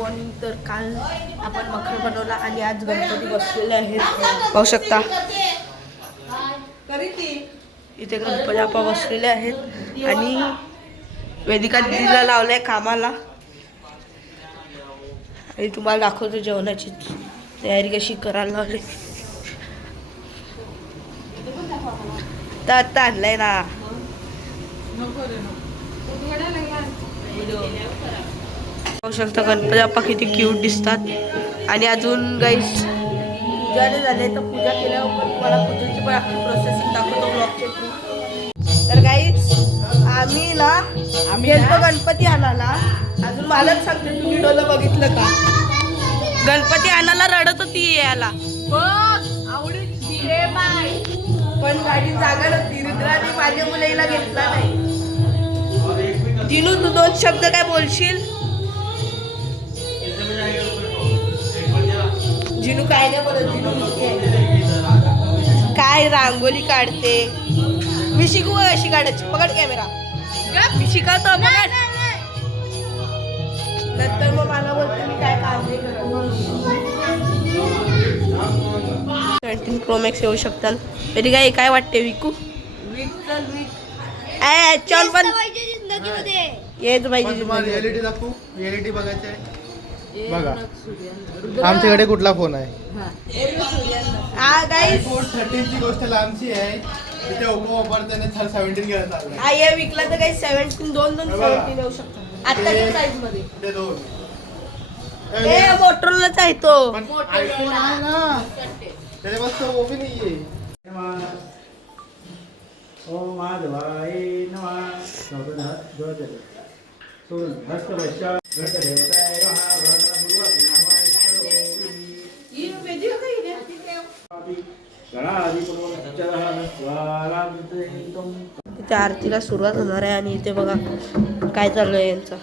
Morning. तर काल आपण मखर बनवला आणि आज गणपती बसलेले आहेत, पाहू शकता. इथे गणपती बाप्पा बसलेले आहेत आणि वेदिका दिदीला लावलंय कामाला. आणि तुम्हाला दाखवतो जेवणाची तयारी कशी करायला लावली. तर आता आणलंय ना. पाहू शकता गणपती बाप्पा किती क्यूट दिसतात. आणि अजून गाईस पूजा नाही झाले, तर पूजा केल्यावर पण तुम्हाला पूजेची पण अख्खी प्रोसेसिंग दाखवतो ब्लॉगच्या थ्रू. तर गाईस आम्ही गेलतो गणपती आणायला. अजून मलाच सांगते, तुम्ही व्हिडिओला बघितलं का? गणपती आणायला रडत होती यायला, पण गाडी जागा नव्हती. रुद्राने माझ्या मुलीला घेतला नाही. दिनू तू 2 शब्द काय बोलशील? जिनू काय नाही बोलत. जिनू काय रांगोळी काढते. मी शिकू कशी काढायची? पकड कॅमेरा. मी शिकवतो, पकड. नंतर मग मला बोलते मी काय काम नाही करत. 17 Pro Max येऊ शकतात. तरी काय वाटते विकू? चल पण येत पाहिजे. रिअलिटी दाखवू. रिअलिटी बघायचं आहे बघा. आमच्याकडे कुठला फोन आहे? आयफोन 13 ची गोष्ट लांबची आहे. तिथे ओप्पो वापरताना 17 घ्यायला चालला. हे विकला तर काही 17 दोन 17 येऊ शकतात आताच्या साईज मध्ये. ते दोन मोटरोलाच आहे तो. आयफोन आहे ना, त्याच्या मस्त ओपी नाहीये. ओम माधवाय नमः. सोडून हस्त वैश्य घट देवताय वहा भगवान गुरुवार नामाय सर्वोवी गणाधी पूर्वचरः स्वालांतयितुम. इथे आरतीला सुरुवात होणार आहे आणि इथे बघा काय चालू आहे यांचं.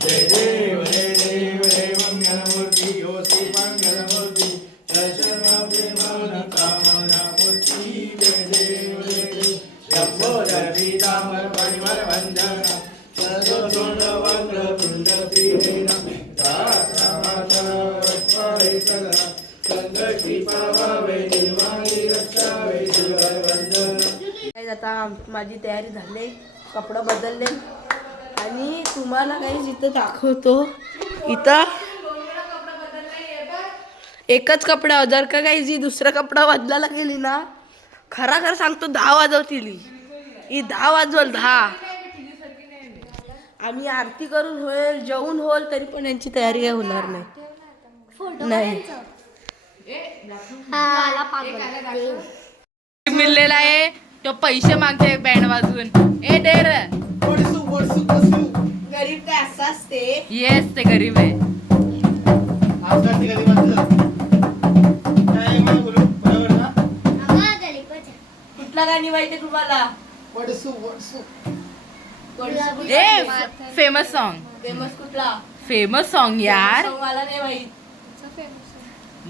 जय देव जय देव जय मंगलमूर्ती योसी मंगलमूर्ती जय सर्वाभि कामना मूर्ती. जय देव जय देव शंभो जय पीतांबर परिमल वंदन सर्वसोड वक्र कुंड श्रीरेण संकटी पावावे निर्वाणी रक्षावे शिवर वंदन. आता माझी तयारी झाली, कपडे बदलले आणि तुम्हाला काही इथं दाखवतो. इथं एकच कपडा, जर का काही जी दुसरा कपडा बदलायला गेली ना, खरा सांगतो 10 वाजवतील. ही 10 वाजवल 10. आम्ही आरती करून होईल, जेवून होईल, तरी पण यांची तयारी काही होणार नाही. मिळलेला आहे तो पैसे मागते बँड वाजून. ए डेर गरीब काय असं असते. येस ते गरीब आहे. कुठला गाणी माहिती तुम्हाला? A famous song. फेमस कुठला? फेमस सॉन्ग यार. मला नाही माहित.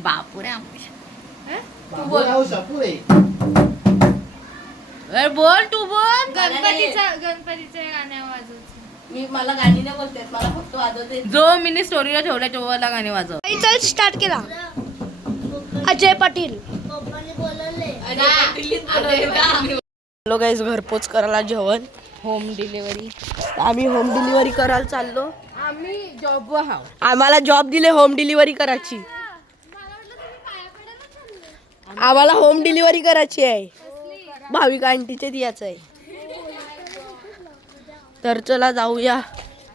बापुरे तू बोल. बोल तू बोल. गणपतीचे गाणे वाजवते. मला गाणी नाही बोलते, मला फक्त वाजवते. जो मिनी स्टोरीला ठेवला तेव्हा गाणे वाजव. चल स्टार्ट केला. अजय पाटील. हॅलो गाईज, घरपोच करायला जेवण. Home delivery. आम्ही होम डिलिव्हरी करायला चाललो. आम्ही जॉबवर आहोत. आम्हाला जॉब दिले होम डिलिव्हरी करायची. आम्हाला होम डिलिव्हरी करायची आहे. भाविका आंटीचे द्यायचं आहे. तर चला जाऊया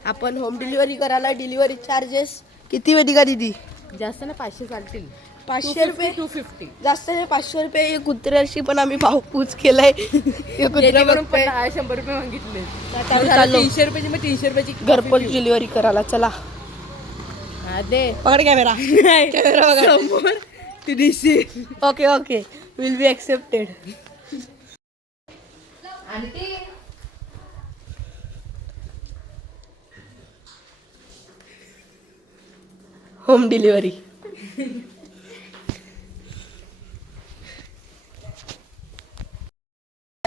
आपण होम डिलिव्हरी करायला. डिलिव्हरी चार्जेस किती वेदी का दिदी? जास्त ना 500 चालतील. 500 रुपये. 250 जास्त नाही, 500 रुपये. एक कुत्र्याशी पण आम्ही भावपूच केलाय. 100 रुपये मागितले. चाललो 300 रुपयाची मग 300 रुपयाची घरपोच डिलिव्हरी करायला. चला दे पकड कॅमेरा. कॅमेरा बघा समोर 300. Okay will be accepted. आणि ते होम डिलिव्हरी.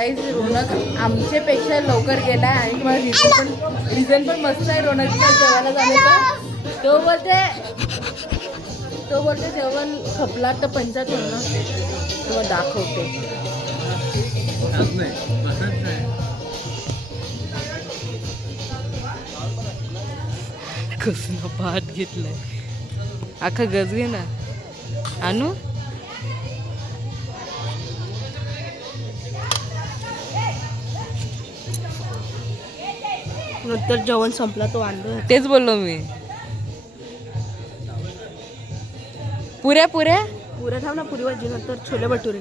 गाईज रोनक आमच्यापेक्षा लवकर गेलाय आणि तुम्हाला रिझन पण मस्त आहे रोनकच्या जेवायला जाण्याचं. तो बोलते जेवण खपला तर पंचायत होईल ना, तो दाखवते. कसं भात घेतलाय अख्खा गज घे ना आणू. नंतर जेवण संपला तो आणलं. तेच बोललो मी. पुऱ्या पुऱ्या पुऱ्या थांब ना, पुरी भाजी नंतर छोले भटुरे.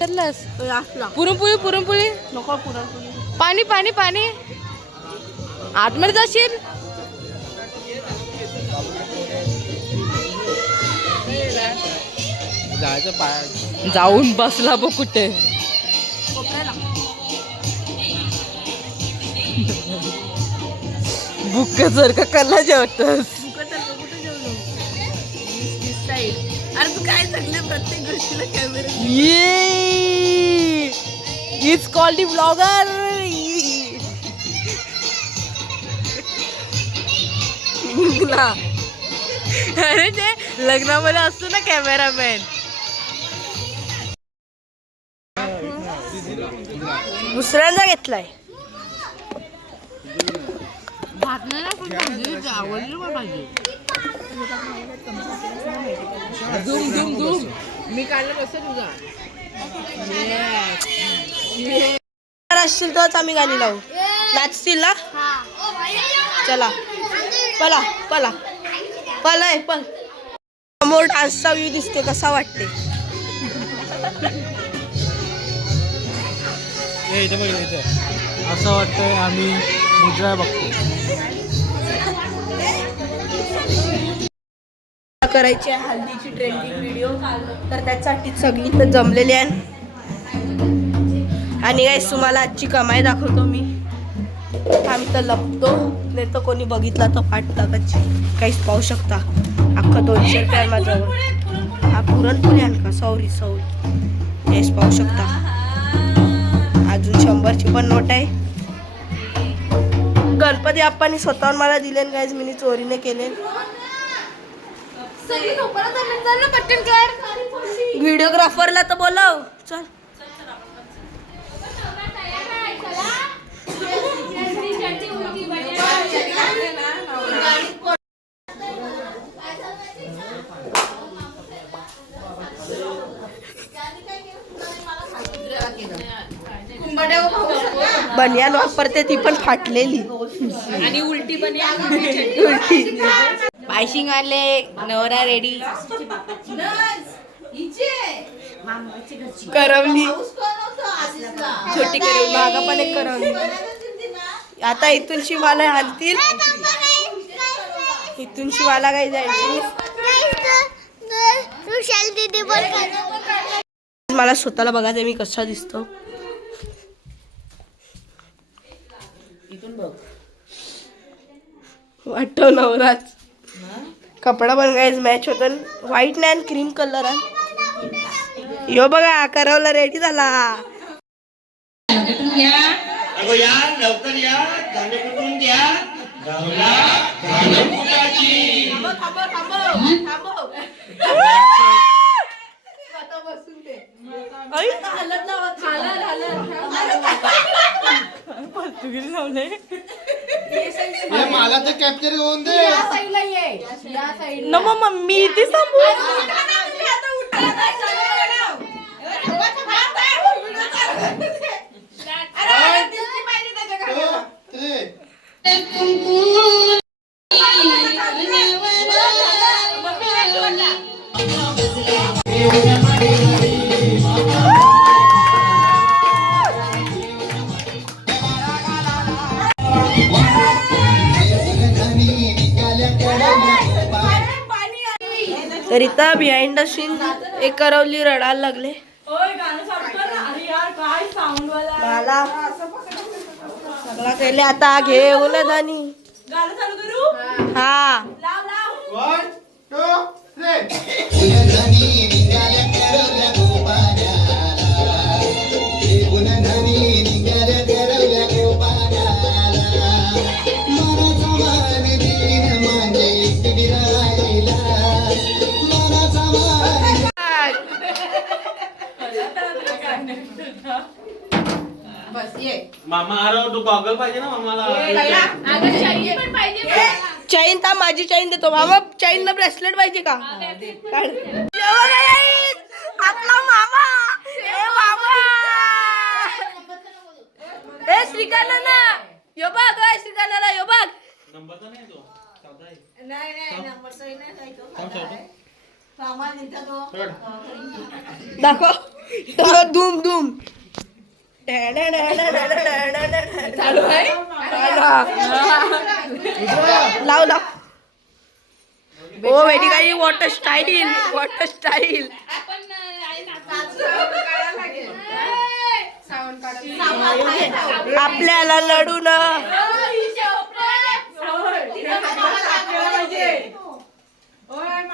करलास असला पुरणपोळी पुरणपोळी नको पुरणपोळी. पाणी पाणी पाणी आतमध्ये जाशील. जायचं जाऊन बसला बघ कुठे. बुक्क जर का कल्ला जेवतस. अरे तू काय सांगले प्रत्येक गोष्टीला कॅमेरा. ये इट्स कॉल्ड ब्लॉगर. अरे ते लग्नामध्ये असतो ना कॅमेरामॅन. दुसऱ्यांदा घेतलाय. मी काढलं कसं तुझा असतील तरच आम्ही गाणी लावू. नाचतील ना. चला पला पला पलाय पण समोर डान्सचा व्ह्यू दिसते. कसा वाटते. इथे बघ इथे असं वाटतंय आम्ही मुद्रा बघतो. करायची आहे हल्दीची ट्रेंडिंग व्हिडिओ, तर त्यासाठी सगळी तर जमलेली आहे. आणि गाईस तुम्हाला आजची कमाई दाखवतो मी. आम्ही तर लपतो, नाही तर कोणी बघितला तर पाठ टाकायची. काहीच पाहू शकता अख्खा 200 रुपये आहे माझ्यावर. हा पुरणपोळी आहे का. सॉरी काहीच पाहू शकता. अजून 100ची पण नोट आहे. गणपती बाप्पांनी स्वतःहून मला दिले गाईज, मी चोरीने केले. व्हिडिओग्राफरला तर बोलाव. चल बनियान वापरते ती पण फाटलेली आणि उलटी पण उलटी. पायशिंग आले. नवरा रेडी. करवली छोटी करवली. मागा पण एक करवली. आता इथून शिवाला हालतील. इथून शिवाला काही जायची. मला स्वतःला बघायचं मी कसा दिसतो. वाटतो नवराच. कपडा पण गाईज मॅच होता. व्हाईट नाही क्रीम कलर आहे. यो बघा करवला रेडी झाला. अगो या लवकर या, धान्य कुठून घ्या. गावला धान्य कुटाची. मला तर कॅप्चर होऊन दे. न मग मी ती सांगू. तर इथं बिहाइंड द सीन एक करवली रडायला लागले. मला सगळा केले. आता घे ओलदानी. हा 1 2 3 बस ये मामा अरे तू गॉगल पाहिजे ना मामाला अगं शाही पण पाहिजे मला. चैन था माझी चैन देतो मामा चैन ना ब्रेसलेट पाहिजे का काढ. जेव्हा guys, आपला मामा ए मामा ए श्रीकांत ना यो बघ ए श्रीकांत ना यो बघ नंबरचा नाही तो चौदा आहे. दाखव धूम धूम चालू आहे लाव लाव ओ वेडी काही वॉटर स्टाईल आपल्याला लढून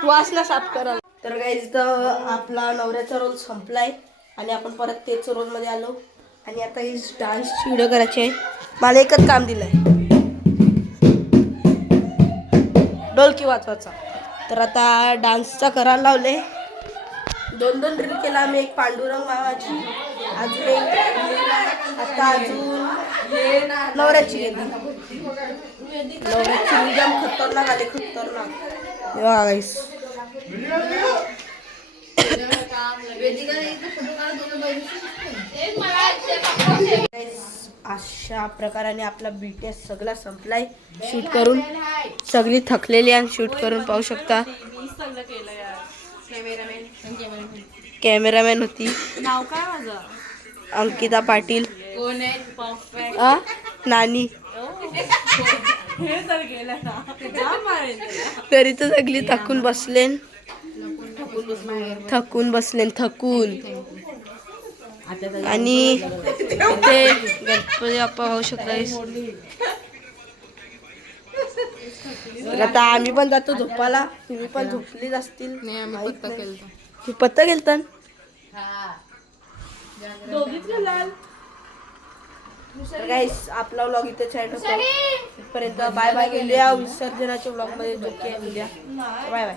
वासना साफ करा. तर गाईज आपला नवऱ्याचा रोल संपलाय आणि आपण परत तेच रोल मध्ये आलो आणि आता ही डान्सची व्हिडिओ करायची आहे. मला एकच काम दिलंय ढोलकी वाजवायचा. तर आता डान्सचा करायला लावले. 2 रील केला आम्ही. एक पांडुरंग मामाची अजून एक आता अजून नवऱ्याची गेली. नवऱ्याची एकदम खतरनाक आले खतरनाक. गाईस अशा प्रकाराने आपला BTS सगळा संपलाय शूट करून. सगळी थकलेली आणि शूट करून पाहू शकता. कॅमेरामॅन होती नाव काय माझं अंकिता पाटील. कोण आहे परफेक्ट नानी हे तर गेलं ना जाम मारेल तरी तर सगळी थकून बसलेन आणि इथे गणपती बाप्पा पाहू शकता. तर आता आम्ही पण जातो झोपाला. तुम्ही पण झोपलीच असतील. तू पत्ता गेलता तर गाईस आपला व्लॉग इथे एंड होतो. तिथपर्यंत बाय बाय. गेल्या विसर्जनाच्या व्लॉग मध्ये जो की बाय बाय.